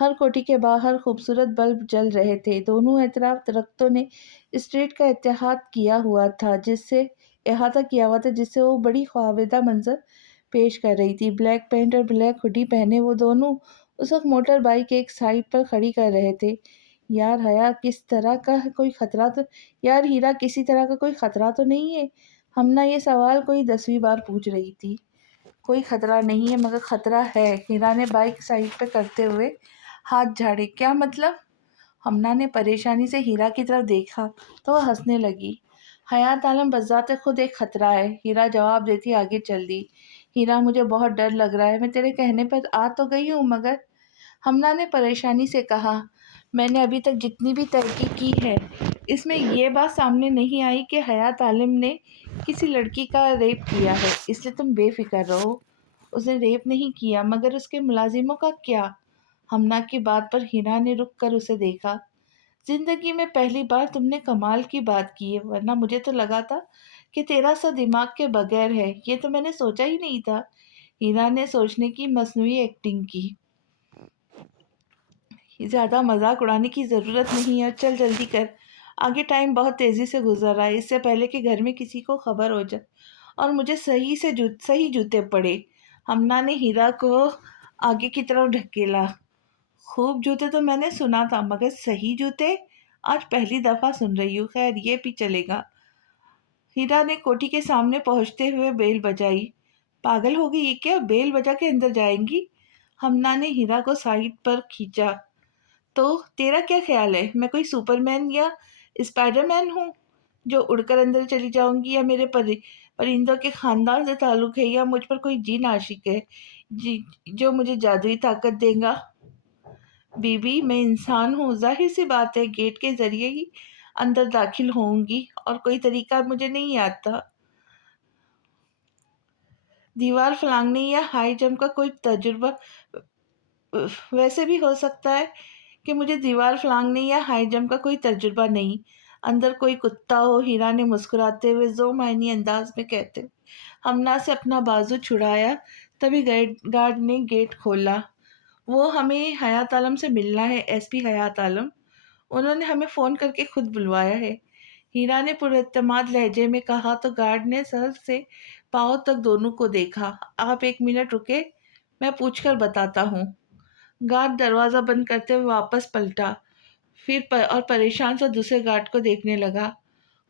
ہر کوٹھی کے باہر خوبصورت بلب جل رہے تھے، دونوں اطراف درختوں نے اسٹریٹ کا احاطہ کیا ہوا تھا جس سے وہ بڑی خوابیدہ منظر پیش کر رہی تھی۔ بلیک پینٹ اور بلیک ہوڈی پہنے وہ دونوں اس وقت موٹر بائیک ایک سائڈ پر کھڑی کر رہے تھے۔ یار حیا کس طرح کا کوئی خطرہ تو یار ہیرا کسی طرح کا کوئی خطرہ تو نہیں ہے؟ ہمنا یہ سوال کوئی 10ویں بار پوچھ رہی تھی۔ کوئی خطرہ نہیں ہے مگر خطرہ ہے، ہیرا نے بائک سائڈ پہ کرتے ہوئے ہاتھ جھاڑے۔ کیا مطلب؟ ہمنا نے پریشانی سے ہیرا کی طرف دیکھا تو وہ ہنسنے لگی۔ حیات عالم بذات خود ایک خطرہ ہے، ہیرا جواب دیتی آگے چل دی۔ ہیرا مجھے بہت ڈر لگ رہا ہے، میں تیرے کہنے پر آ تو گئی ہوں مگر ہمنا نے پریشانی سے کہا، میں نے ابھی تک جتنی بھی تحقیق کی ہے اس میں یہ بات سامنے نہیں آئی کہ حیات عالم نے کسی لڑکی کا ریپ کیا ہے، اس لیے تم بے فکر رہو۔ اس نے ریپ نہیں کیا مگر اس کے ملازموں کا کیا؟ ہمنا کی بات پر ہیرا نے رک کر اسے دیکھا۔ زندگی میں پہلی بار تم نے کمال کی بات کی ہے، ورنہ مجھے تو لگا تھا کہ تیرا سا دماغ کے بغیر ہے، یہ تو میں نے سوچا ہی نہیں تھا۔ ہیرا نے سوچنے کی مصنوعی ایکٹنگ کی۔ زیادہ مذاق اڑانے کی ضرورت نہیں ہے، چل جلدی کر، آگے ٹائم بہت تیزی سے گزر رہا ہے، اس سے پہلے کہ گھر میں کسی کو خبر ہو جائے اور مجھے صحیح جوتے پڑے۔ ہمنا نے ہیرا کو آگے کی طرف ڈھکیلا۔ خوب جوتے تو میں نے سنا تھا مگر صحیح جوتے آج پہلی دفعہ سن رہی ہوں، خیر یہ بھی چلے گا۔ ہیرا نے کوٹھی کے سامنے پہنچتے ہوئے بیل بجائی۔ پاگل ہو گئی یہ کیا، بیل بجا کے اندر جائیں گی؟ ہمنا نے ہیرا کو سائڈ پر کھینچا۔ تو تیرا کیا خیال ہے، میں کوئی سپر مین یا اسپائڈر مین ہوں جو اڑ کر اندر چلی جاؤں گی، یا میرے پرندوں کے خاندان سے تعلق ہے، یا مجھ پر کوئی جن عاشق ہے جو مجھے جادوئی طاقت دے گا؟ بی بی میں انسان ہوں، ظاہر سی بات ہے گیٹ کے ذریعے ہی اندر داخل ہوں گی اور کوئی طریقہ مجھے نہیں آتا۔ دیوار پھلانگنے یا ہائی جمپ کا کوئی تجربہ ویسے بھی ہو سکتا ہے کہ مجھے دیوار پھلانگنے یا ہائی جمپ کا کوئی تجربہ نہیں، اندر کوئی کتا ہو، ہیرا نے مسکراتے ہوئے ذو معنی انداز میں کہتے ہوئے ہمنا سے اپنا بازو چھڑایا۔ تبھی گارڈ نے گیٹ کھولا۔ وہ ہمیں حیات عالم سے ملنا ہے، ایس پی حیات عالم، انہوں نے ہمیں فون کر کے خود بلوایا ہے، ہیرا نے پراعتماد لہجے میں کہا تو گارڈ نے سر سے پاؤں تک دونوں کو دیکھا۔ آپ 1 منٹ رکے، میں پوچھ کر بتاتا ہوں۔ گارڈ دروازہ بند کرتے ہوئے واپس پلٹا، اور پریشان سا دوسرے گارڈ کو دیکھنے لگا۔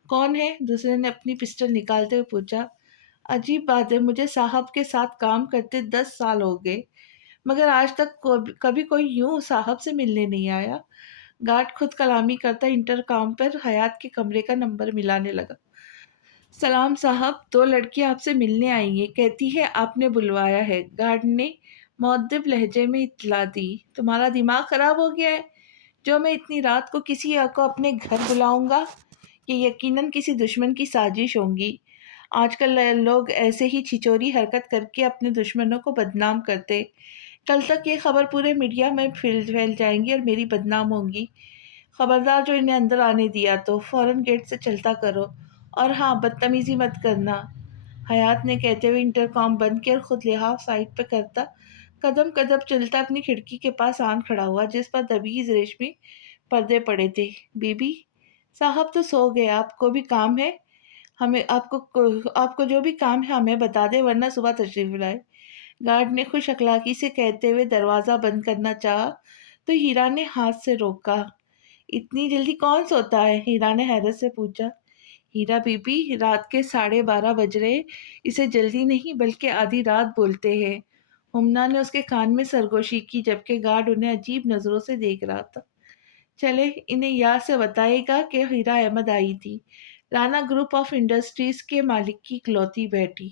کون ہے؟ دوسرے نے اپنی پسٹل نکالتے ہوئے پوچھا۔ عجیب بات ہے، مجھے صاحب کے ساتھ کام کرتے 10 سال ہو گئے مگر آج تک کبھی کوئی یوں صاحب سے ملنے نہیں آیا۔ گارڈ خود کلامی کرتا انٹر کام پر حیات کے کمرے کا نمبر ملانے لگا۔ سلام صاحب، 2 لڑکیاں آپ سے ملنے آئی ہیں، کہتی ہے آپ نے بلوایا ہے، گارڈ نے مؤدب لہجے میں اطلاع دی۔ تمہارا دماغ خراب ہو گیا ہے جو میں اتنی رات کو کسی کو اپنے گھر بلاؤں گا؟ یہ یقیناً کسی دشمن کی سازش ہوں گی۔ آج کل لوگ ایسے ہی چھچوری حرکت کر کے اپنے دشمنوں کو بدنام کرتے، کل تک یہ خبر پورے میڈیا میں پھیل جائیں گی اور میری بدنام ہوں گی۔ خبردار جو انہیں اندر آنے دیا تو فوراً گیٹ سے چلتا کرو، اور ہاں بدتمیزی مت کرنا۔ حیات نے کہتے ہوئے انٹرکام بند کیا اور خود لحاظ سائڈ پہ کرتا قدم قدم چلتا اپنی کھڑکی کے پاس آن کھڑا ہوا جس پر دبیز ریشمی پردے پڑے تھے۔ بی بی صاحب تو سو گئے، آپ کو بھی کام ہے، آپ کو جو بھی کام ہے ہمیں بتا دیں ورنہ صبح تشریف لائے۔ گارڈ نے خوش اخلاقی سے کہتے ہوئے دروازہ بند کرنا چاہا تو ہیرا نے ہاتھ سے روکا۔ اتنی جلدی کون سوتا ہے؟ ہیرا نے حیرت سے پوچھا۔ ہیرا بی بی رات کے 12:30 بج رہے، اسے جلدی نہیں بلکہ آدھی رات بولتے ہیں۔ ہمنا نے اس کے کان میں سرگوشی کی جبکہ گارڈ انہیں عجیب نظروں سے دیکھ رہا تھا۔ چلے انہیں یاد سے بتائے گا کہ ہیرا احمد آئی تھی، رانا گروپ آف انڈسٹریز کے مالک کی اکلوتی بیٹی۔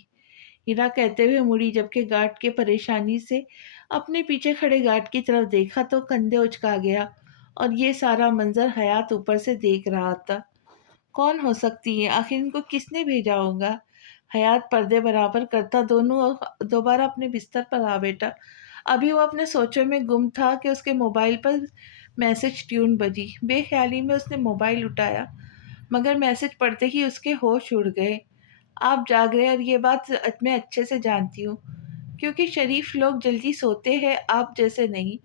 ہیرا کہتے ہوئے مڑی جبکہ گارڈ کے پریشانی سے اپنے پیچھے کھڑے گارڈ کی طرف دیکھا تو کندھے اچکا گیا، اور یہ سارا منظر حیات اوپر سے دیکھ رہا تھا۔ کون ہو سکتی ہے آخر، ان کو کس نے بھیجا ہوگا؟ حیات پردے برابر کرتا دونوں دوبارہ اپنے بستر پر آ بیٹھا۔ ابھی وہ اپنے سوچوں میں گم تھا کہ اس کے موبائل پر میسج ٹیون بجی۔ بے خیالی میں اس نے موبائل اٹھایا مگر میسج پڑھتے ہی اس کے ہوش اڑ گئے۔ آپ جاگ رہے، اور یہ بات میں اچھے سے جانتی ہوں کیونکہ شریف لوگ جلدی سوتے ہیں، آپ جیسے نہیں۔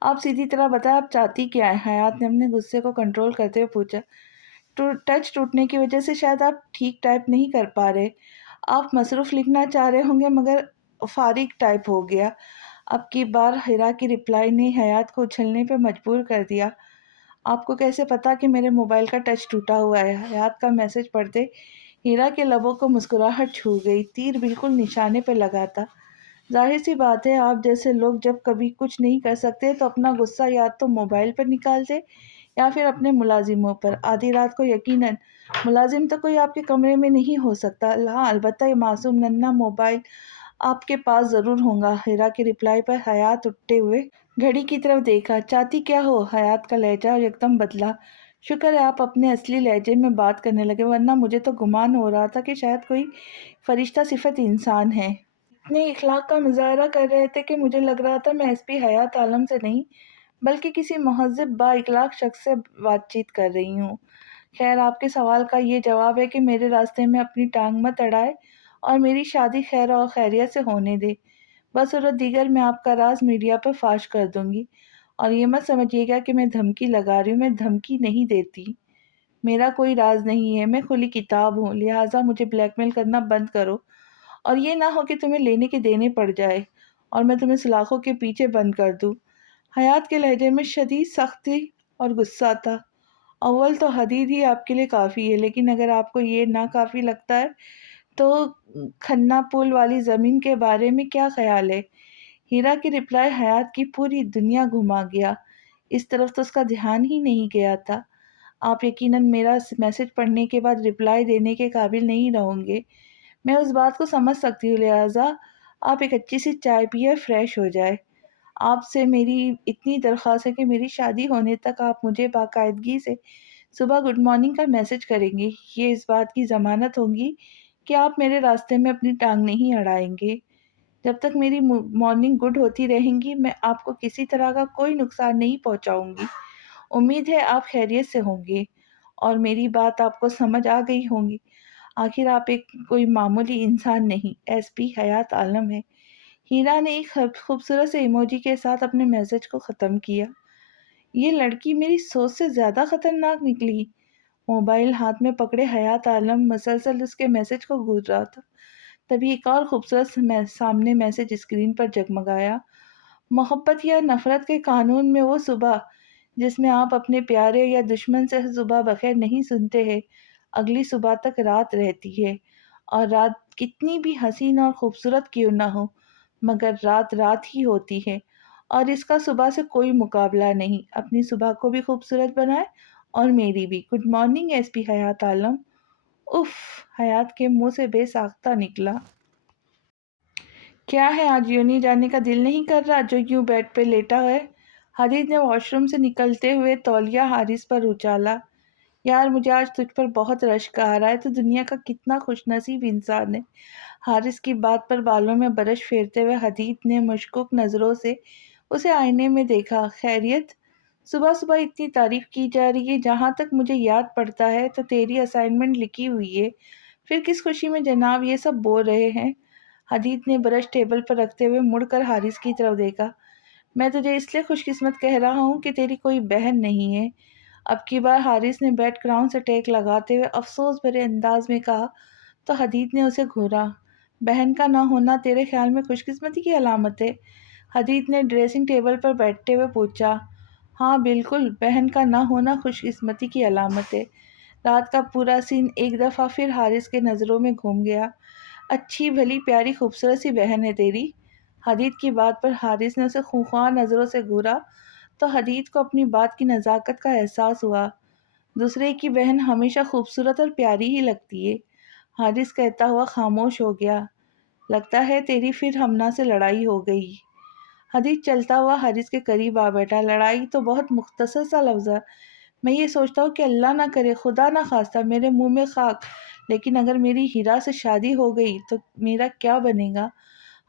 آپ سیدھی طرح بتائیں آپ چاہتی کیا ہیں؟ حیات نے اپنے غصے کو کنٹرول کرتے ہوئے پوچھا۔ ٹچ ٹوٹنے کی وجہ سے شاید آپ ٹھیک ٹائپ نہیں کر پا رہے۔ آپ مصروف لکھنا چاہ رہے ہوں گے مگر فارغ ٹائپ ہو گیا۔ اب کی بار ہیرا کی رپلائی نے حیات کو اچھلنے پہ مجبور کر دیا۔ آپ کو کیسے پتا کہ میرے موبائل کا ٹچ ٹوٹا ہوا ہے؟ حیات کا میسج پڑھتے ہیرا کے لبوں کو مسکراہٹ چھو گئی۔ تیر بالکل نشانے پہ لگا تھا۔ ظاہر سی بات ہے آپ جیسے لوگ جب کبھی کچھ نہیں کر سکتے تو اپنا غصہ یا تو موبائل پر نکالتے یا پھر اپنے ملازموں پر۔ آدھی رات کو یقیناً ملازم تو کوئی آپ کے کمرے میں نہیں ہو سکتا۔ ہاں البتہ یہ معصوم ننھا موبائل آپ کے پاس ضرور ہوگا۔ ہیرا کی رپلائی پر حیات اٹھتے ہوئے گھڑی کی طرف دیکھا۔ چاہتی کیا ہو؟ حیات کا لہجہ یکدم بدلا۔ شکر ہے آپ اپنے اصلی لہجے میں بات کرنے لگے ورنہ مجھے تو گمان ہو رہا تھا کہ شاید کوئی فرشتہ صفت انسان ہے۔ اتنے اخلاق کا مظاہرہ کر رہے تھے کہ مجھے لگ رہا تھا میں ایس پی حیات عالم سے نہیں بلکہ کسی مہذب با اخلاق شخص سے بات چیت کر رہی ہوں۔ خیر آپ کے سوال کا یہ جواب ہے کہ میرے راستے میں اپنی ٹانگ مت اڑائے اور میری شادی خیر اور خیریت سے ہونے دے۔ بصورت دیگر میں آپ کا راز میڈیا پر فاش کر دوں گی۔ اور یہ مت سمجھیے گا کہ میں دھمکی لگا رہی ہوں، میں دھمکی نہیں دیتی۔ میرا کوئی راز نہیں ہے، میں کھلی کتاب ہوں، لہٰذا مجھے بلیک میل کرنا بند کرو اور یہ نہ ہو کہ تمہیں لینے کے دینے پڑ جائے اور میں تمہیں سلاخوں کے پیچھے بند کر دوں۔ حیات کے لہجے میں شدید سختی اور غصہ تھا۔ اول تو حدید ہی آپ کے لیے کافی ہے، لیکن اگر آپ کو یہ نا کافی لگتا ہے تو کھنہ پل والی زمین کے بارے میں کیا خیال ہے؟ ہیرا کی رپلائی حیات کی پوری دنیا گھما گیا۔ اس طرف تو اس کا دھیان ہی نہیں گیا تھا۔ آپ یقیناً میرا میسج پڑھنے کے بعد رپلائی دینے کے قابل نہیں رہوں گے۔ میں اس بات کو سمجھ سکتی ہوں، لہٰذا آپ ایک اچھی سی چائے پیے فریش ہو جائے۔ آپ سے میری اتنی درخواست ہے کہ میری شادی ہونے تک آپ مجھے باقاعدگی سے صبح گڈ مارننگ کا میسج کریں گے۔ یہ اس بات کی ضمانت ہوگی کہ آپ میرے راستے میں اپنی ٹانگ نہیں اڑائیں گے۔ جب تک میری مارننگ گڈ ہوتی رہیں گی میں آپ کو کسی طرح کا کوئی نقصان نہیں پہنچاؤں گی۔ امید ہے آپ خیریت سے ہوں گے اور میری بات آپ کو سمجھ آ گئی ہوگی۔ آخر آپ ایک کوئی معمولی انسان نہیں، ایس پی حیات عالم ہے۔ ہیرا نے ایک خوبصورت سے ایموجی کے ساتھ اپنے میسج کو ختم کیا۔ یہ لڑکی میری سوچ سے زیادہ خطرناک نکلی۔ موبائل ہاتھ میں پکڑے حیات عالم مسلسل اس کے میسج کو گھور رہا تھا۔ تبھی ایک اور خوبصورت سامنے میسج اسکرین پر جگمگایا۔ محبت یا نفرت کے قانون میں وہ صبح جس میں آپ اپنے پیارے یا دشمن سے صبح بخیر نہیں سنتے ہیں، اگلی صبح تک رات رہتی ہے۔ اور رات کتنی بھی حسین اور خوبصورت کیوں نہ ہو مگر رات رات ہی ہوتی ہے اور اس کا صبح سے کوئی مقابلہ نہیں۔ اپنی صبح کو بھی خوبصورت بنائے اور میری بھی۔ گڈ مارننگ ایس پی حیات عالم۔ اف، حیات کے منہ سے بے ساختہ نکلا۔ کیا ہے آج یونی جانے کا دل نہیں کر رہا جو یوں بیڈ پہ لیٹا ہے؟ حدید نے واش روم سے نکلتے ہوئے تولیہ حارث پر اچالا۔ یار مجھے آج تجھ پر بہت رشک آ رہا ہے، تو دنیا کا کتنا خوش نصیب انسان ہے۔ حارث کی بات پر بالوں میں برش پھیرتے ہوئے حدید نے مشکوک نظروں سے اسے آئینے میں دیکھا۔ خیریت؟ صبح صبح اتنی تعریف کی جا رہی ہے، جہاں تک مجھے یاد پڑتا ہے تو تیری اسائنمنٹ لکھی ہوئی ہے، پھر کس خوشی میں جناب یہ سب بول رہے ہیں؟ حدید نے برش ٹیبل پر رکھتے ہوئے مڑ کر حارث کی طرف دیکھا۔ میں تجھے اس لیے خوش قسمت کہہ رہا ہوں کہ تیری کوئی بہن نہیں ہے۔ اب کی بار حارث نے بیک گراؤنڈ سے ٹیک لگاتے ہوئے افسوس بھرے انداز میں کہا تو حدید نے اسے گھورا۔ بہن کا نہ ہونا تیرے خیال میں خوش قسمتی کی علامت ہے؟ حدید نے ڈریسنگ ٹیبل پر بیٹھتے ہوئے پوچھا۔ ہاں بالکل، بہن کا نہ ہونا خوش قسمتی کی علامت ہے۔ رات کا پورا سین ایک دفعہ پھر حارث کے نظروں میں گھوم گیا۔ اچھی بھلی پیاری خوبصورت سی بہن ہے تیری۔ حدید کی بات پر حارث نے اسے خونخوار نظروں سے گھورا تو حدید کو اپنی بات کی نزاکت کا احساس ہوا۔ دوسرے کی بہن ہمیشہ خوبصورت اور پیاری ہی لگتی ہے۔ حارث کہتا ہوا خاموش ہو گیا۔ لگتا ہے تیری پھر ہمنا سے لڑائی ہو گئی۔ حدید چلتا ہوا حارث کے قریب آ بیٹھا۔ لڑائی تو بہت مختصر سا لفظ ہے۔ میں یہ سوچتا ہوں کہ اللہ نہ کرے، خدا نہ خواستہ میرے منہ میں خاک، لیکن اگر میری ہیرا سے شادی ہو گئی تو میرا کیا بنے گا؟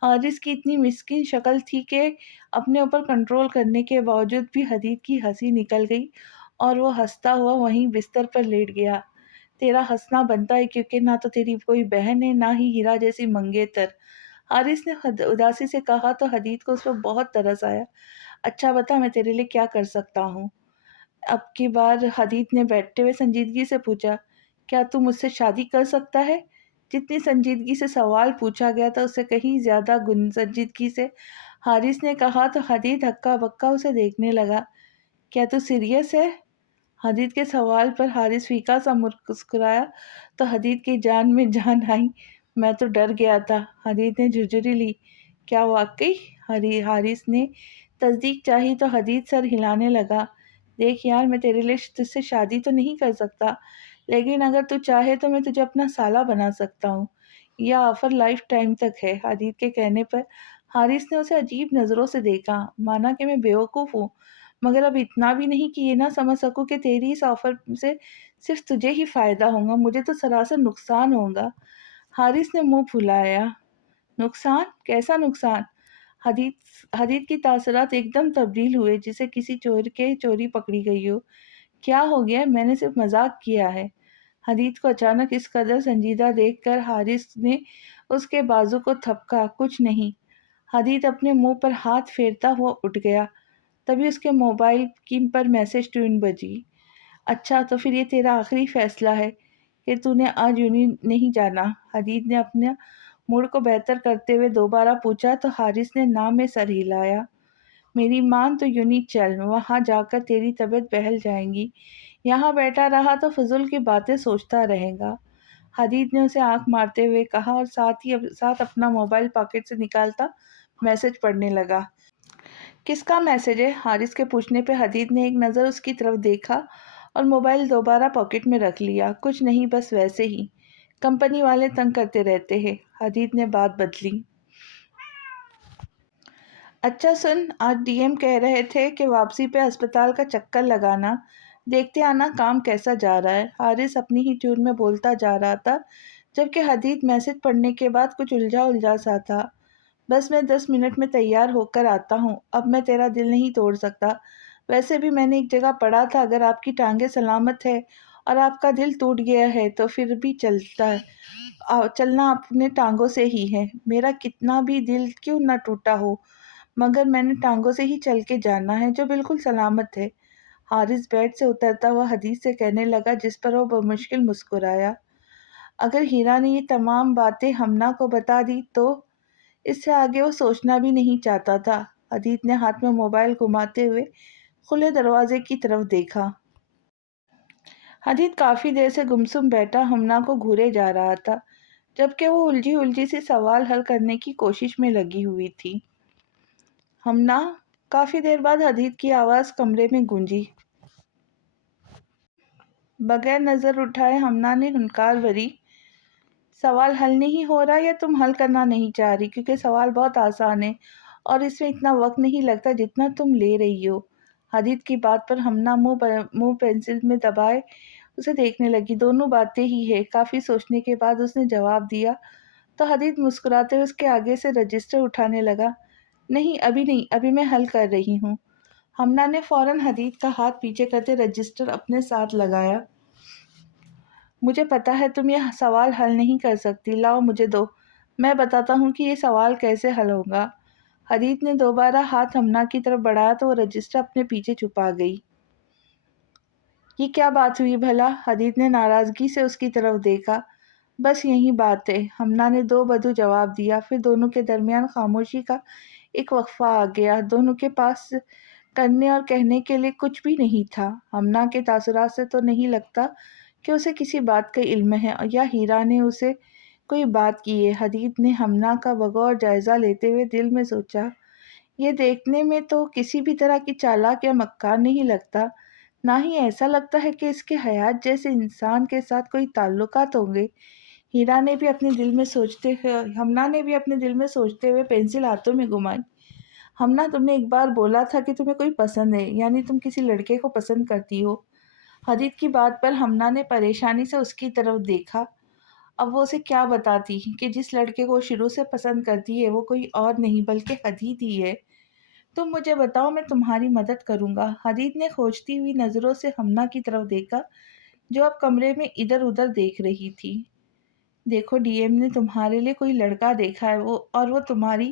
حارث کی اتنی مسکین شکل تھی کہ اپنے اوپر کنٹرول کرنے کے باوجود بھی حدید کی ہنسی نکل گئی اور وہ ہنستا ہوا وہیں بستر پر لیٹ گیا۔ تیرا ہنسنا بنتا ہے کیونکہ نہ تو تیری کوئی بہن ہے نہ ہی ہیرا جیسی منگیتر۔ حارث نے اداسی سے کہا تو حدید کو اس پر بہت ترس آیا۔ اچھا بتا میں تیرے لیے کیا کر سکتا ہوں؟ اب کی بار حدیث نے بیٹھتے ہوئے سنجیدگی سے پوچھا، کیا تم مجھ سے شادی کر سکتا ہے؟ جتنی سنجیدگی سے سوال پوچھا گیا تھا اس سے کہیں زیادہ سنجیدگی سے حارث نے کہا تو حدیث ہکا بکا اسے دیکھنے لگا۔ کیا تو سیریس ہے؟ حدیث کے سوال پر حارث فیکا سا مسکرایا تو حدیث کی جان میں جان آئی۔ میں تو ڈر گیا تھا، حدیث نے جھرجھری لی۔ کیا واقعی؟ حارث نے تصدیق چاہی تو حدیث سر ہلانے لگا۔ دیکھ یار، میں تیرے لیے تجھ سے شادی تو نہیں کر سکتا، لیکن اگر تو چاہے تو میں تجھے اپنا سالہ بنا سکتا ہوں۔ یہ آفر لائف ٹائم تک ہے۔ حدیث کے کہنے پر حارث نے اسے عجیب نظروں سے دیکھا، مانا کہ میں بیوقوف ہوں، مگر اب اتنا بھی نہیں کہ یہ نہ سمجھ سکوں کہ تیری اس آفر سے صرف تجھے ہی فائدہ ہوگا، مجھے تو سراسر نقصان ہوگا۔ حارث نے منہ پھلایا۔ نقصان؟ کیسا نقصان؟ حدیث کی تاثرات ایک دم تبدیل ہوئے جسے کسی چور کے چوری پکڑی گئی ہو۔ کیا ہو گیا؟ میں نے صرف مذاق کیا ہے۔ حدیث کو اچانک اس قدر سنجیدہ دیکھ کر حارث نے اس کے بازو کو تھپکا۔ کچھ نہیں۔ حدیث اپنے منہ پر ہاتھ پھیرتا ہوا اٹھ گیا۔ تبھی اس کے موبائل کی پر میسج ٹیون بجی۔ اچھا تو پھر یہ تیرا آخری فیصلہ ہے کہ تو نے آج یونی نہیں جانا؟ حدیث نے اپنے موڈ کو بہتر کرتے ہوئے دوبارہ پوچھا تو حارث نے نہ میں سر ہلایا۔ میری مان تو یونی چل، وہاں جا کر تیری طبیعت بہل جائے گی، یہاں بیٹھا رہا تو فضول کی باتیں سوچتا رہے گا۔ حدیث نے اسے آنکھ مارتے ہوئے کہا اور ساتھ اپنا موبائل پاکٹ سے نکالتا میسج پڑھنے لگا۔ کس کا میسج ہے؟ حارث کے پوچھنے پہ حدیث نے ایک نظر اس کی طرف دیکھا اور موبائل دوبارہ پاکٹ میں رکھ لیا۔ کچھ نہیں، بس ویسے ہی، کمپنی والے تنگ کرتے رہتے ہیں۔ حدیث نے بات بدلی۔ اچھا سن، آج ڈی ایم کہہ رہے تھے کہ واپسی پہ ہسپتال کا چکر لگانا، دیکھتے آنا کام کیسا جا رہا ہے۔ حارث اپنی ہی ٹیون میں بولتا جا رہا تھا جبکہ حدیث میسج پڑھنے کے بعد کچھ الجھا سا تھا۔ بس میں 10 منٹ میں تیار ہو کر آتا ہوں، اب میں تیرا دل نہیں توڑ سکتا۔ ویسے بھی میں نے ایک جگہ پڑھا تھا اگر آپ کی ٹانگیں سلامت ہے اور آپ کا دل ٹوٹ گیا ہے تو پھر بھی چلنا اپنے ٹانگوں سے ہی ہے، میرا کتنا بھی دل کیوں نہ ٹوٹا ہو، مگر میں نے ٹانگوں سے ہی چل کے جانا ہے جو بالکل سلامت ہے۔ حارث بیڈ سے اترتا ہوا حدیث سے کہنے لگا جس پر وہ بمشکل مسکرایا۔ اگر ہیرا نے یہ تمام باتیں ہمنا کو بتا دی تو؟ اس سے آگے وہ سوچنا بھی نہیں چاہتا تھا۔ حدیث نے ہاتھ میں موبائل گھماتے ہوئے کھلے دروازے کی طرف دیکھا۔ حدیث کافی دیر سے گمسم بیٹھا ہمنا کو گھورے جا رہا تھا جبکہ وہ الجھی سی سوال حل کرنے کی کوشش میں لگی ہوئی تھی۔ ہمنا؟ کافی دیر بعد حدیث کی آواز کمرے میں گونجی۔ بغیر نظر اٹھائے ہمنا نے ہنکار بھری، سوال حل نہیں ہو رہا یا تم حل کرنا نہیں چاہ رہی؟ کیونکہ سوال بہت آسان ہے اور اس میں اتنا وقت نہیں لگتا جتنا تم لے رہی ہو۔ حدیث کی بات پر ہمنا منہ پینسل میں دبائے اسے دیکھنے لگی۔ دونوں باتیں ہی ہے۔ کافی سوچنے کے بعد اس نے جواب دیا تو حدیث مسکراتے ہوئے اس کے آگے سے رجسٹر اٹھانے لگا۔ نہیں ابھی نہیں، ابھی میں حل کر رہی ہوں۔ ہمنا نے فوراً حدیث کا ہاتھ پیچھے کرتے رجسٹر اپنے ساتھ لگایا۔ مجھے پتا ہے تم یہ سوال حل نہیں کر سکتی، لاؤ مجھے دو، میں بتاتا ہوں کہ یہ سوال کیسے حل ہوگا۔ حدیث نے دوبارہ ہاتھ ہمنا کی طرف بڑھایا تو وہ رجسٹر اپنے پیچھے چھپا گئی۔ یہ کیا بات ہوئی بھلا؟ حدیث نے ناراضگی سے اس کی طرف دیکھا۔ بس یہی بات ہے، ہمنا نے دو بدو جواب دیا۔ پھر دونوں کے درمیان خاموشی کا ایک وقفہ آ گیا۔ دونوں کے پاس کرنے اور کہنے کے لیے کچھ بھی نہیں تھا۔ ہمنا کے تاثرات سے تو نہیں لگتا کہ اسے کسی بات کا علم ہے یا ہیرا نے اسے کوئی بات کی ہے۔ حدیث نے ہمنا کا بغور جائزہ لیتے ہوئے دل میں سوچا، یہ دیکھنے میں تو کسی بھی طرح کی چالاک یا مکار نہیں لگتا، نہ ہی ایسا لگتا ہے کہ اس کے حیات جیسے انسان کے ساتھ کوئی تعلقات ہوں گے۔ ہمنا نے بھی اپنے دل میں سوچتے ہوئے پینسل ہاتھوں میں گھمائی۔ ہمنا، تم نے ایک بار بولا تھا کہ تمہیں کوئی پسند ہے، یعنی تم کسی لڑکے کو پسند کرتی ہو۔ حدیث کی بات پر ہمنا نے پریشانی سے اس کی طرف دیکھا۔ اب وہ اسے کیا بتاتی کہ جس لڑکے کو شروع سے پسند کرتی ہے وہ کوئی اور نہیں بلکہ حدیث ہی ہے۔ تم مجھے بتاؤ، میں تمہاری مدد کروں گا۔ حدیث نے کھوجتی ہوئی نظروں سے ہمنا کی طرف دیکھا جو اب کمرے میں ادھر ادھر دیکھ رہی تھی۔ دیکھو ڈی ایم نے تمہارے لیے کوئی لڑکا دیکھا ہے اور وہ تمہاری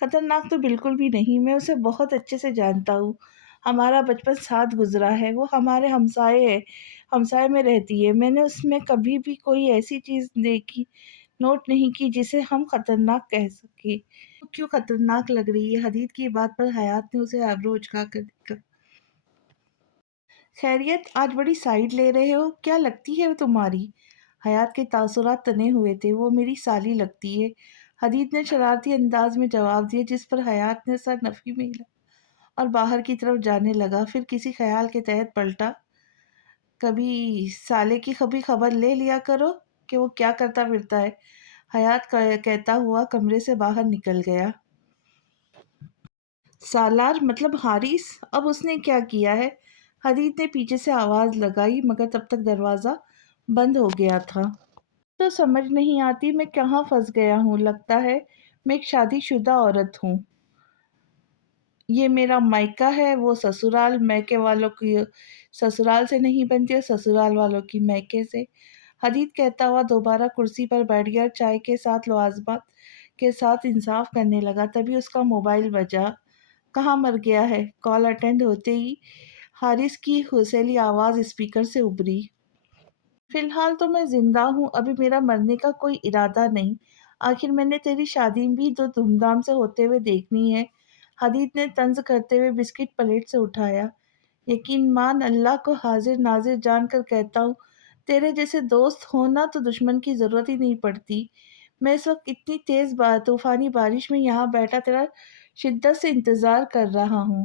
خطرناک تو بالکل بھی نہیں، میں اسے بہت اچھے سے جانتا ہوں۔ ہمارا بچپن ساتھ گزرا ہے، وہ ہمارے ہمسائے ہے، ہمسائے میں رہتی ہے۔ میں نے اس میں کبھی بھی کوئی ایسی چیز دیکھی نوٹ نہیں کی جسے ہم خطرناک کہہ سکے۔ کیوں خطرناک لگ رہی ہے؟ حدید کی بات پر حیات نے اسے آبرو اچکا کر دیکھا۔ خیریت، آج بڑی سائیڈ لے رہے ہو، کیا لگتی ہے وہ تمہاری؟ حیات کے تاثرات تنے ہوئے تھے۔ وہ میری سالی لگتی ہے، حدید نے شرارتی انداز میں جواب دیا، جس پر حیات نے سر نفی میں ہلا اور باہر کی طرف جانے لگا۔ پھر کسی خیال کے تحت پلٹا، کبھی سالے کی کبھی خبر لے لیا کرو کہ وہ کیا کرتا پھرتا ہے۔ حیات کہتا ہوا کمرے سے باہر نکل گیا۔ سالار مطلب حارث؟ اب اس نے کیا کیا ہے؟ حدید نے پیچھے سے آواز لگائی، مگر تب تک دروازہ بند ہو گیا تھا۔ تو سمجھ نہیں آتی میں کہاں پھنس گیا ہوں۔ لگتا ہے میں ایک شادی شدہ عورت ہوں۔ یہ میرا مائکا ہے، وہ سسرال۔ میکے والوں کی سسرال سے نہیں بنتی اور سسرال والوں کی میکے سے۔ حدید کہتا ہوا دوبارہ کرسی پر بیٹھ گیا اور چائے کے ساتھ لوازمات کے ساتھ انصاف کرنے لگا۔ تبھی اس کا موبائل بجا۔ کہاں مر گیا ہے؟ کال اٹینڈ ہوتے ہی حارث کی ہوسیلی آواز اسپیکر سے ابھری۔ فی الحال تو میں زندہ ہوں، ابھی میرا مرنے کا کوئی ارادہ نہیں۔ آخر میں نے تیری شادی بھی تو دھوم دھام سے ہوتے ہوئے دیکھنی ہے۔ حدید نے طنز کرتے ہوئے بسکٹ پلیٹ سے اٹھایا۔ یقین مان، اللہ کو حاضر ناظر جان کر کہتا ہوں، تیرے جیسے دوست ہونا تو دشمن کی ضرورت ہی نہیں پڑتی۔ میں اس وقت اتنی تیز طوفانی بارش میں یہاں بیٹھا تیرا شدت سے انتظار کر رہا ہوں۔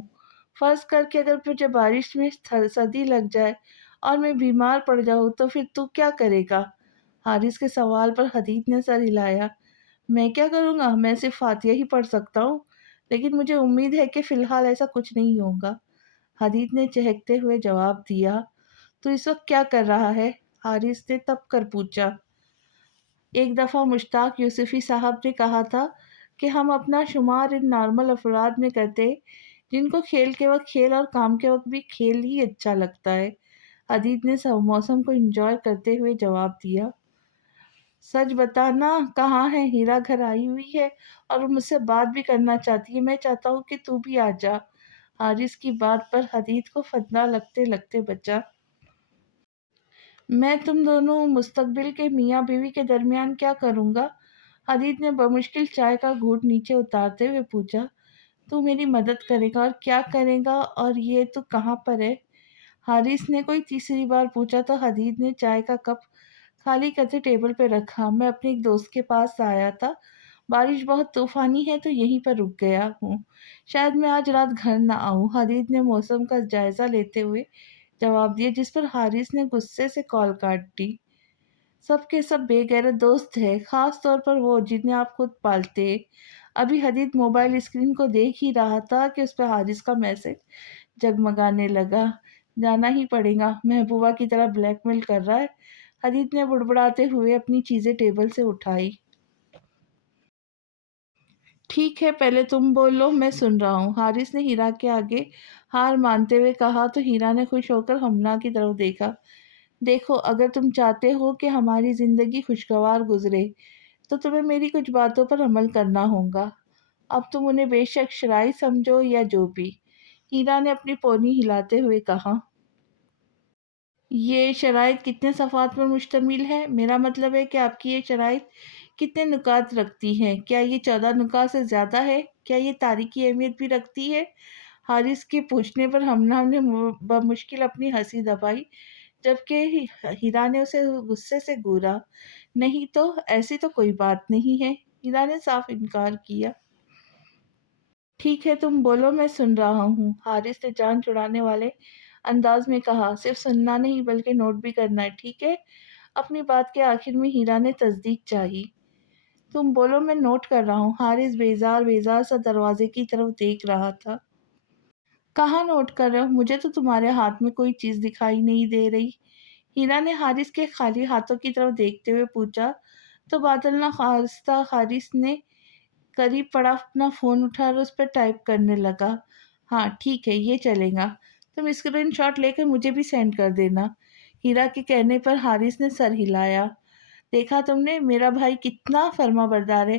فرض کر کے اگر مجھے بارش میں سردی لگ جائے اور میں بیمار پڑ جاؤں تو پھر تو کیا کرے گا؟ حارث کے سوال پر حدید نے سر ہلایا۔ میں کیا کروں گا؟ میں صرف فاتحہ ہی پڑھ سکتا ہوں، لیکن مجھے امید ہے کہ فی الحال ایسا کچھ نہیں ہوگا۔ حدید نے چہکتے ہوئے جواب دیا۔ تو اس وقت کیا کر رہا ہے؟ حارث نے تپ کر پوچھا۔ ایک دفعہ مشتاق یوسفی صاحب نے کہا تھا کہ ہم اپنا شمار ان نارمل افراد میں کرتے جن کو کھیل کے وقت کھیل اور کام کے وقت بھی کھیل ہی اچھا لگتا ہے۔ حدید نے موسم کو انجوائے کرتے ہوئے جواب دیا۔ سچ بتانا، کہاں ہے؟ ہیرا گھر آئی ہوئی ہے اور وہ مجھ سے بات بھی کرنا چاہتی ہے۔ میں چاہتا ہوں کہ تو بھی آ جا۔ حارث کی بات پر حدید کو فتنہ لگتے لگتے بچا۔ میں تم دونوں مستقبل کے میاں بیوی کے درمیان کیا کروں گا؟ حدید نے بمشکل چائے کا گھونٹ نیچے اتارتے ہوئے پوچھا۔ تو میری مدد کرے گا؟ اور کیا کرے گا؟ اور یہ تو کہاں پر ہے؟ حارث نے کوئی تیسری بار پوچھا تو حدید نے چائے کا کپ خالی کرتے ٹیبل پہ رکھا۔ میں اپنے ایک دوست کے پاس آیا تھا، بارش بہت طوفانی ہے تو یہیں پر رک گیا ہوں، شاید میں آج رات گھر نہ آؤں۔ حدید نے موسم کا جائزہ لیتے ہوئے جواب دیا، جس پر حارث نے غصے سے کال کاٹ دی۔ سب کے سب بے غیرت دوست ہے، خاص طور پر وہ جنہیں آپ خود پالتے ہیں۔ ابھی حدید موبائل اسکرین کو دیکھ ہی رہا تھا کہ اس پہ حارث کا میسج جگمگانے لگا۔ جانا ہی پڑے گا، محبوبہ کی طرح بلیک میل کر رہا ہے۔ حدید نے بڑبڑاتے ہوئے اپنی چیزیں ٹیبل سے اٹھائی۔ ٹھیک ہے، پہلے تم بولو، میں سن رہا ہوں۔ حارث نے ہیرا کے آگے ہار مانتے ہوئے کہا تو ہیرا نے خوش ہو کر ہمنا کی طرف دیکھا۔ دیکھو، اگر تم چاہتے ہو کہ ہماری زندگی خوشگوار گزرے تو تمہیں میری کچھ باتوں پر عمل کرنا ہوگا۔ اب تم انہیں بے شک شرائط سمجھو یا جو بھی، ہیرا نے اپنی پونی ہلاتے ہوئے کہا۔ یہ شرائط کتنے صفحات پر مشتمل ہے؟ میرا مطلب ہے کہ آپ کی یہ شرائط کتنے نکات رکھتی ہیں؟ کیا یہ 14 نکات سے زیادہ ہے؟ کیا یہ تاریخی اہمیت بھی رکھتی ہے؟ حارث کے پوچھنے پر ہمنا نے بمشکل اپنی ہنسی دبائی، جبکہ ہیرا نے اسے غصے سے گھورا۔ نہیں تو، ایسی تو کوئی بات نہیں ہے، ہیرا نے صاف انکار کیا۔ ٹھیک ہے، تم بولو، میں سن رہا ہوں، حارث نے جان چھڑانے والے انداز میں کہا۔ صرف سننا نہیں بلکہ نوٹ بھی کرنا ہے، ٹھیک ہے؟ اپنی بات کے آخر میں ہیرا نے تصدیق چاہی۔ تم بولو، میں نوٹ کر رہا ہوں۔ حارث بیزار بیزار سا دروازے کی طرف دیکھ رہا تھا۔ کہاں نوٹ کر رہے ہو؟ مجھے تو تمہارے ہاتھ میں کوئی چیز دکھائی نہیں دے رہی۔ ہیرا نے حارث کے خالی ہاتھوں کی طرف دیکھتے ہوئے پوچھا تو بادل نہ خواستہ حارث نے قریب پڑا اپنا فون اٹھا اور اس پر ٹائپ کرنے لگا۔ ہاں ٹھیک ہے، یہ چلے گا، تم اسکرین شاٹ لے کر مجھے بھی سینڈ کر دینا۔ ہیرا کے کہنے پر حارث نے سر ہلایا۔ دیکھا تم نے، میرا بھائی کتنا فرما بردار ہے،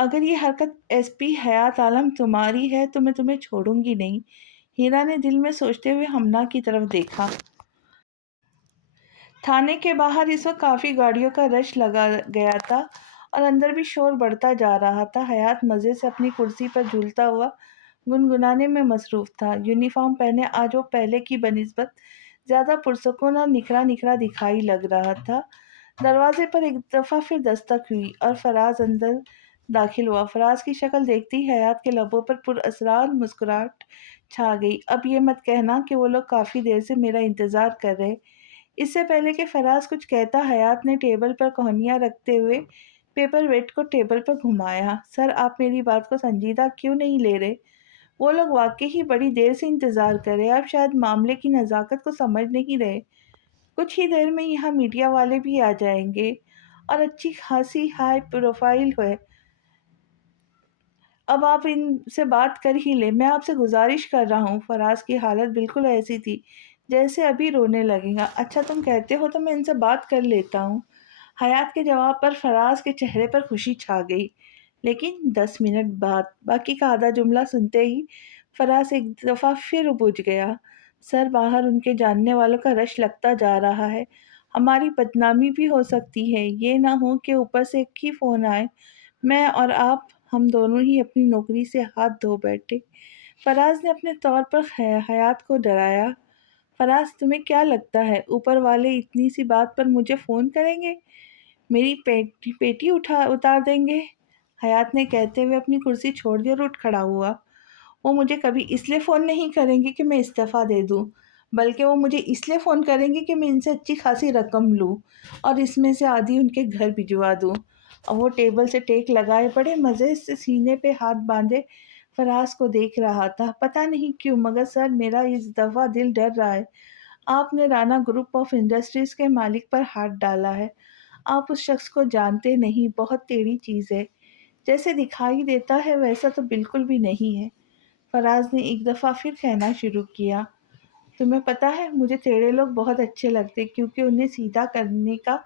اگر یہ حرکت ایس پی حیات عالم تمہاری ہے تو میں تمہیں چھوڑوں گی نہیں۔ ہیرا نے دل میں سوچتے ہوئے ہمنا کی طرف دیکھا۔ تھانے کے باہر اس وقت کافی گاڑیوں کا رش لگا گیا تھا اور اندر بھی شور بڑھتا جا رہا تھا۔ حیات مزے سے اپنی کرسی پر جھولتا ہوا گنگنانے میں مصروف تھا۔ یونیفارم پہنے آج وہ پہلے کی بنسبت زیادہ پرسکون اور نکھرا نکھرا دکھائی لگ رہا تھا۔ دروازے پر ایک دفعہ پھر دستک ہوئی اور فراز اندر داخل ہوا۔ فراز کی شکل دیکھتی ہی حیات کے لبوں پر پر اسرار مسکراہٹ چھا گئی۔ اب یہ مت کہنا کہ وہ لوگ کافی دیر سے میرا انتظار کر رہے۔ اس سے پہلے کہ فراز کچھ کہتا، حیات نے ٹیبل پر کہانیاں رکھتے ہوئے پیپر ویٹ کو ٹیبل پر گھمایا۔ سر، آپ میری بات کو سنجیدہ کیوں نہیں لے رہے؟ وہ لوگ واقعی ہی بڑی دیر سے انتظار کر رہے۔ آپ شاید معاملے کی نزاکت کو سمجھ نہیں رہے۔ کچھ ہی دیر میں یہاں میڈیا والے بھی آ جائیں گے اور اچھی خاصی ہائی پروفائل ہے۔ اب آپ ان سے بات کر ہی لیں۔ میں آپ سے گزارش کر رہا ہوں۔ فراز کی حالت بالکل ایسی تھی جیسے ابھی رونے لگے گا۔ اچھا تم کہتے ہو تو میں ان سے بات کر لیتا ہوں۔ حیات کے جواب پر فراز کے چہرے پر خوشی چھا گئی۔ لیکن 10 منٹ بعد باقی کا آدھا جملہ سنتے ہی فراز ایک دفعہ پھر بجھ گیا۔ سر، باہر ان کے جاننے والوں کا رش لگتا جا رہا ہے۔ ہماری بدنامی بھی ہو سکتی ہے۔ یہ نہ ہو کہ اوپر سے ایک ہی فون آئے، میں اور آپ ہم دونوں ہی اپنی نوکری سے ہاتھ دھو بیٹھے۔ فراز نے اپنے طور پر حیات کو ڈرایا۔ فراز، تمہیں کیا لگتا ہے اوپر والے اتنی سی بات پر مجھے فون کریں گے؟ میری پیٹی اتار دیں گے؟ حیات نے کہتے ہوئے اپنی کرسی چھوڑ دی اور اٹھ کھڑا ہوا۔ وہ مجھے کبھی اس لیے فون نہیں کریں گے کہ میں استعفیٰ دے دوں، بلکہ وہ مجھے اس لیے فون کریں گے کہ میں ان سے اچھی خاصی رقم لوں اور اس میں سے آدھی ان کے گھر بھجوا دوں۔ اور وہ ٹیبل سے ٹیک لگائے بڑے مزے سے سینے پہ ہاتھ باندھے فراز کو دیکھ رہا تھا۔ پتہ نہیں کیوں مگر سر، میرا اس دفعہ دل ڈر رہا ہے۔ آپ نے رانا گروپ آف انڈسٹریز کے مالک پر ہاتھ ڈالا ہے۔ آپ اس شخص کو جانتے نہیں، بہت ٹیڑھی چیز ہے۔ جیسے دکھائی دیتا ہے ویسا تو بالکل بھی نہیں ہے۔ فراز نے ایک دفعہ پھر کہنا شروع کیا۔ تمہیں پتہ ہے، مجھے ٹیڑھے لوگ بہت اچھے لگتے کیونکہ انہیں سیدھا کرنے کا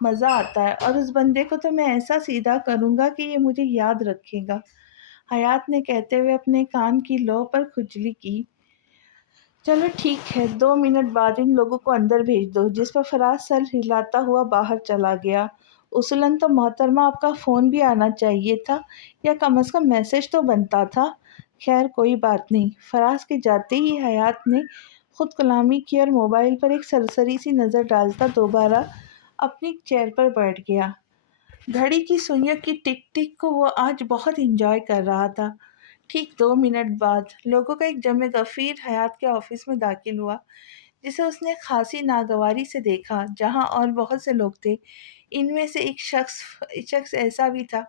مزہ آتا ہے، اور اس بندے کو تو میں ایسا سیدھا کروں گا کہ یہ مجھے یاد رکھے گا۔ حیات نے کہتے ہوئے اپنے کان کی لو پر کھجلی کی۔ چلو ٹھیک ہے، 2 منٹ بعد ان لوگوں کو اندر بھیج دو۔ جس پر فراز سر ہلاتا ہوا باہر چلا گیا۔ اصولاً تو محترمہ آپ کا فون بھی آنا چاہیے تھا، یا کم از کم میسج تو بنتا تھا۔ خیر کوئی بات نہیں۔ فراز کے جاتے ہی حیات نے خود کلامی کی اور موبائل پر ایک سرسری سی نظر ڈالتا دوبارہ اپنی چیئر پر بیٹھ گیا۔ گھڑی کی سوئیوں کی ٹک ٹک کو وہ آج بہت انجوائے کر رہا تھا۔ ٹھیک 2 منٹ بعد لوگوں کا ایک جمع غفیر حیات کے آفس میں داخل ہوا، جسے اس نے خاصی ناگواری سے دیکھا۔ جہاں اور بہت سے لوگ تھے، ان میں سے ایک شخص ایسا بھی تھا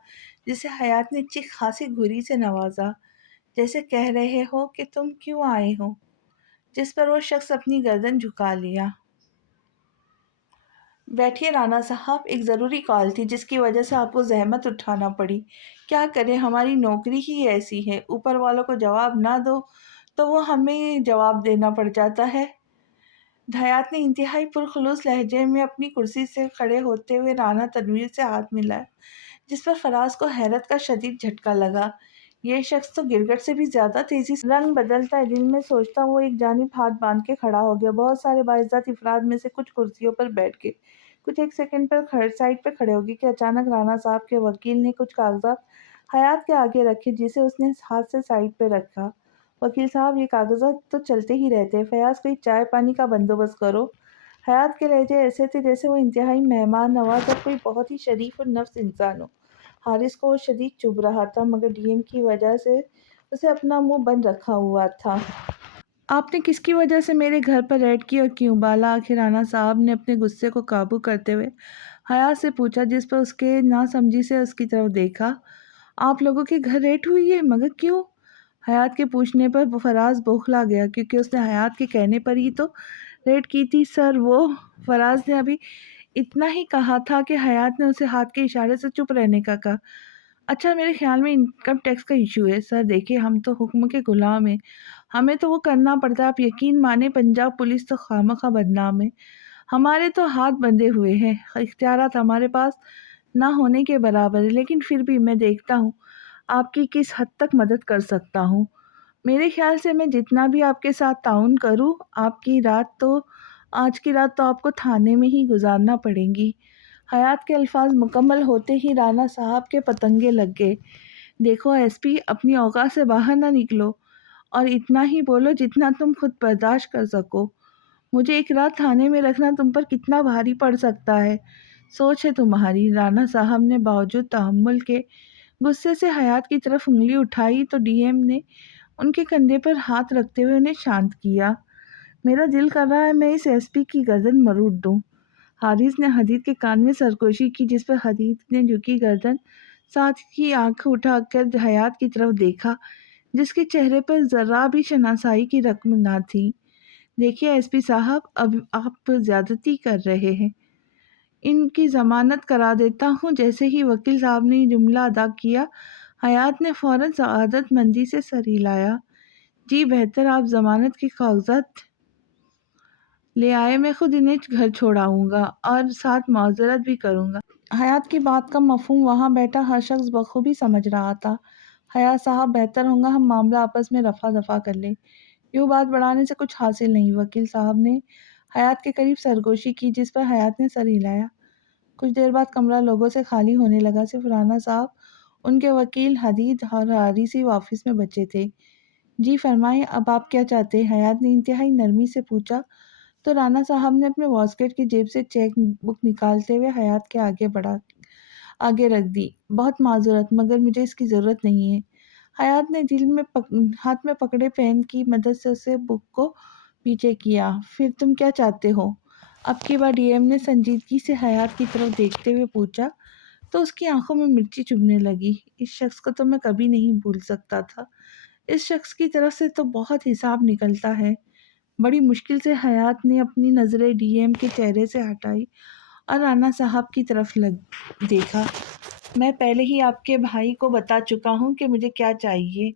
جسے حیات نے اچھی خاصی گھری سے نوازا، جیسے کہہ رہے ہو کہ تم کیوں آئے ہو، جس پر وہ شخص اپنی گردن جھکا لیا۔ بیٹھیے رانا صاحب، ایک ضروری کال تھی جس کی وجہ سے آپ کو زحمت اٹھانا پڑی۔ کیا کریں، ہماری نوکری ہی ایسی ہے، اوپر والوں کو جواب نہ دو تو وہ ہمیں جواب دینا پڑ جاتا ہے۔ حیات نے انتہائی پرخلوص لہجے میں اپنی کرسی سے کھڑے ہوتے ہوئے رانا تنویر سے ہاتھ ملایا، جس پر فراز کو حیرت کا شدید جھٹکا لگا۔ یہ شخص تو گرگٹ سے بھی زیادہ تیزی سے رنگ بدلتا ہے، دل میں سوچتا وہ ایک جانب ہاتھ باندھ کے کھڑا ہو گیا۔ بہت سارے باعزت افراد میں سے کچھ کرسیوں پر بیٹھ گئے، کچھ ایک سیکنڈ پر سائڈ پہ کھڑے ہو گئے کہ اچانک رانا صاحب کے وکیل نے کچھ کاغذات حیات کے آگے رکھے، جسے اس نے ہاتھ سے سائڈ پہ رکھا۔ وکیل صاحب، یہ کاغذات تو چلتے ہی رہتے ہیں، فیاض کوئی چائے پانی کا بندوبست کرو۔ حیات کے لہجے ایسے تھے جیسے وہ انتہائی مہمان نواز اور کوئی بہت ہی شریف النفس انسان ہو۔ حارث کو وہ شدید چبھ رہا تھا، مگر ڈی ایم کی وجہ سے اسے اپنا منہ بند رکھا ہوا تھا۔ آپ نے کس کی وجہ سے میرے گھر پر ریڈ کی اور کیوں؟ بالا آخر رانا صاحب نے اپنے غصے کو قابو کرتے ہوئے حیات سے پوچھا، جس پر اس کے ناسمجھی سے اس کی طرف دیکھا۔ آپ لوگوں کے گھر ریڈ ہوئی ہے، مگر کیوں؟ حیات کے پوچھنے پر فراز بوکھلا گیا، کیونکہ اس نے حیات کے کہنے پر ہی تو ریڈ کی تھی۔ سر، وہ فراز نے ابھی اتنا ہی کہا تھا کہ حیات نے اسے ہاتھ کے اشارے سے چپ رہنے کا کہا۔ اچھا، میرے خیال میں انکم ٹیکس کا ایشو ہے۔ سر دیکھیں، ہم تو حکم کے غلام ہیں، ہمیں تو وہ کرنا پڑتا ہے۔ آپ یقین مانیں، پنجاب پولیس تو خامخواہ بدنام ہے، ہمارے تو ہاتھ بندھے ہوئے ہیں، اختیارات ہمارے پاس نہ ہونے کے برابر ہے، لیکن پھر بھی میں دیکھتا ہوں آپ کی کس حد تک مدد کر سکتا ہوں؟ میرے خیال سے میں جتنا بھی آپ کے ساتھ تعاون کروں، آج کی رات تو آپ کو تھانے میں ہی گزارنا پڑے گی۔ حیات کے الفاظ مکمل ہوتے ہی رانا صاحب کے پتنگے لگ گئے۔ دیکھو ایس پی، اپنی اوقات سے باہر نہ نکلو اور اتنا ہی بولو جتنا تم خود برداشت کر سکو۔ مجھے ایک رات تھانے میں رکھنا تم پر کتنا بھاری پڑ سکتا ہے، سوچ ہے تمہاری۔ رانا صاحب نے باوجود تحمل کے غصے سے حیات کی طرف انگلی اٹھائی تو ڈی ایم نے ان کے کندھے پر ہاتھ رکھتے ہوئے انہیں شانت کیا۔ میرا دل کر رہا ہے میں اس ایس پی کی گردن مروڑ دوں۔ حارث نے حدید کے کان میں سرگوشی کی، جس پر حدید نے جھکی گردن ساتھ ہی آنکھ اٹھا کر حیات کی طرف دیکھا، جس کے چہرے پر ذرا بھی شناسائی کی رقم نہ تھی۔ دیکھیے ایس پی صاحب، اب آپ زیادتی کر رہے ہیں، ان کی ضمانت کرا دیتا ہوں۔ جیسے ہی وکیل صاحب نے یہ جملہ ادا کیا، حیات نے فوراً سعادت مندی سے سر ہلایا۔ جی بہتر، آپ ضمانت کے کاغذات لے آئے، میں خود انہیں گھر چھوڑاؤں گا اور ساتھ معذرت بھی کروں گا۔ حیات کی بات کا مفہوم وہاں بیٹھا ہر شخص بخوبی سمجھ رہا تھا۔ حیات صاحب، بہتر ہوگا ہم معاملہ آپس میں رفع دفع کر لیں، یوں بات بڑھانے سے کچھ حاصل نہیں۔ وکیل صاحب نے حیات کے قریب سرگوشی کی، جس پر حیات نے سر ہلایا۔ کچھ دیر بعد کمرہ لوگوں سے خالی ہونے لگا، صرف رانا صاحب، ان کے وکیل، حدید اور حارثی آفس میں بچے تھے۔ جی فرمائیں، اب آپ کیا چاہتے ہیں؟ حیات نے انتہائی نرمی سے پوچھا تو رانا صاحب نے اپنے واسکٹ کی جیب سے چیک بک نکالتے ہوئے حیات کے آگے رکھ دی۔ بہت معذرت، مگر مجھے اس کی ضرورت نہیں ہے۔ حیات نے ہاتھ میں پکڑے پین کی مدد سے اسے بک کو پیچھے کیا۔ پھر تم کیا چاہتے ہو؟ اب کی بار ڈی ایم نے سنجیدگی سے حیات کی طرف دیکھتے ہوئے پوچھا تو اس کی آنکھوں میں مرچی چبھنے لگی۔ اس شخص کو تو میں کبھی نہیں بھول سکتا تھا، اس شخص کی طرف سے تو بہت حساب نکلتا ہے۔ بڑی مشکل سے حیات نے اپنی نظریں ڈی ایم کے چہرے سے ہٹائی اور رانا صاحب کی طرف دیکھا۔ میں پہلے ہی آپ کے بھائی کو بتا چکا ہوں کہ مجھے کیا چاہیے۔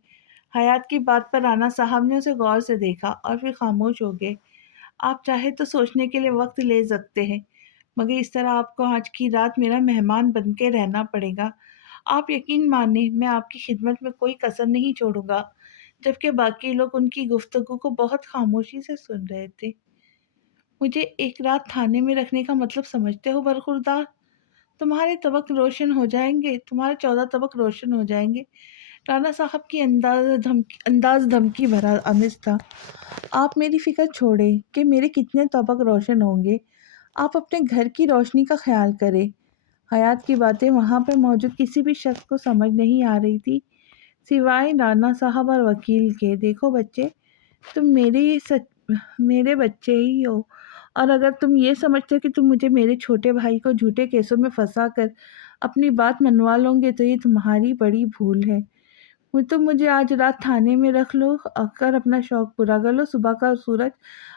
حیات کی بات پر رانا صاحب نے اسے غور سے دیکھا اور پھر خاموش ہو گئے۔ آپ چاہے تو سوچنے کے لیے وقت لے سکتے ہیں، مگر اس طرح آپ کو آج کی رات میرا مہمان بن کے رہنا پڑے گا۔ آپ یقین مانیں، میں آپ کی خدمت میں کوئی کسر نہیں چھوڑوں گا۔ جبکہ باقی لوگ ان کی گفتگو کو بہت خاموشی سے سن رہے تھے۔ مجھے ایک رات تھانے میں رکھنے کا مطلب سمجھتے ہو برخوردار؟ تمہارے طبق روشن ہو جائیں گے، تمہارے 14 طبق روشن ہو جائیں گے۔ رانا صاحب کی انداز دھمکی بھرا آمیز تھا۔ آپ میری فکر چھوڑیں کہ میرے کتنے طبق روشن ہوں گے، آپ اپنے گھر کی روشنی کا خیال کریں۔ حیات کی باتیں وہاں پر موجود کسی بھی شخص کو سمجھ نہیں آ رہی تھی سوائے رانا صاحب اور وکیل کے۔ دیکھو بچے، تم میرے بچے ہی ہو، اور اگر تم یہ سمجھتے ہو کہ تم میرے چھوٹے بھائی کو جھوٹے کیسوں میں پھنسا کر اپنی بات منوا لو گے تو یہ تمہاری بڑی بھول ہے۔ تم مجھے آج رات تھانے میں رکھ لو، کر اپنا شوق پورا کر لو۔ صبح کا سورج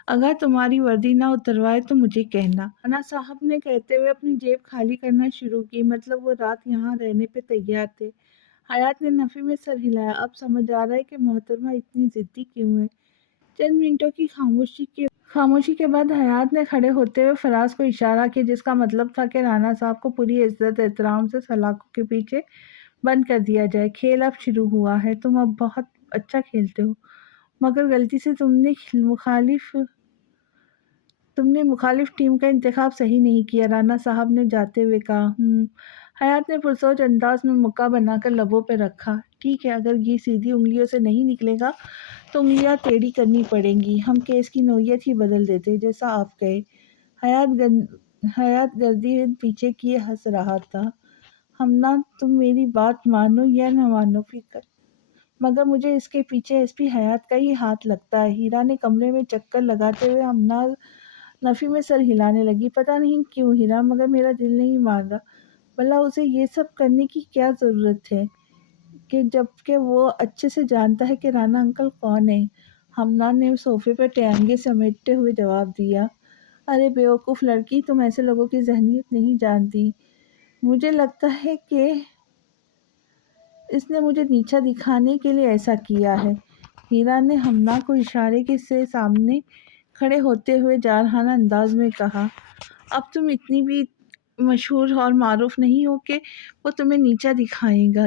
اگر تمہاری وردی نہ اتروائے تو مجھے کہنا۔ رانا صاحب نے کہتے ہوئے اپنی جیب خالی کرنا شروع کی، مطلب وہ رات یہاں رہنے پہ تیار تھے۔ حیات نے نفی میں سر ہلایا۔ اب سمجھ آ رہا ہے کہ محترمہ اتنی ضدی کیوں ہے۔ چند منٹوں کی خاموشی کے بعد حیات نے کھڑے ہوتے ہوئے فراز کو اشارہ کیا، جس کا مطلب تھا کہ رانا صاحب کو پوری عزت احترام سے سلاخوں کے پیچھے بند کر دیا جائے۔ کھیل اب شروع ہوا ہے، تم اب بہت اچھا کھیلتے ہو، مگر غلطی سے تم نے مخالف ٹیم کا انتخاب صحیح نہیں کیا، رانا صاحب نے جاتے ہوئے کہا۔ حیات نے پرسوچ انداز میں مکہ بنا کر لبوں پہ رکھا۔ ٹھیک ہے، اگر یہ سیدھی انگلیوں سے نہیں نکلے گا تو انگلیاں ٹیڑھی کرنی پڑیں گی۔ ہم کیس کی نوعیت ہی بدل دیتے، جیسا آپ کہے۔ حیات گردی پیچھے کیے ہنس رہا تھا۔ ہمنا، تم میری بات مانو یا نہ مانو، مگر مجھے اس کے پیچھے ایس پی حیات کا ہی ہاتھ لگتا ہے۔ ہیرا نے کمرے میں چکر لگاتے ہوئے ہمنا نفی میں سر ہلانے لگی۔ پتہ نہیں کیوں ہیرا، مگر میرا دل نہیں مان رہا۔ بھلا اسے یہ سب کرنے کی کیا ضرورت ہے جبکہ وہ اچھے سے جانتا ہے کہ رانا انکل کون ہے؟ ہمنا نے صوفے پر ٹہنگے سمیٹتے ہوئے جواب دیا۔ ارے بیوقوف لڑکی، تم ایسے لوگوں کی ذہنیت نہیں جانتی۔ مجھے لگتا ہے کہ اس نے مجھے نیچا دکھانے کے لیے ایسا کیا ہے، ہیرا نے ہمنا کو اشارے سے سامنے کھڑے ہوتے ہوئے جارحانہ انداز میں کہا۔ اب تم اتنی بھی مشہور اور معروف نہیں ہو کہ وہ تمہیں نیچا دکھائے گا،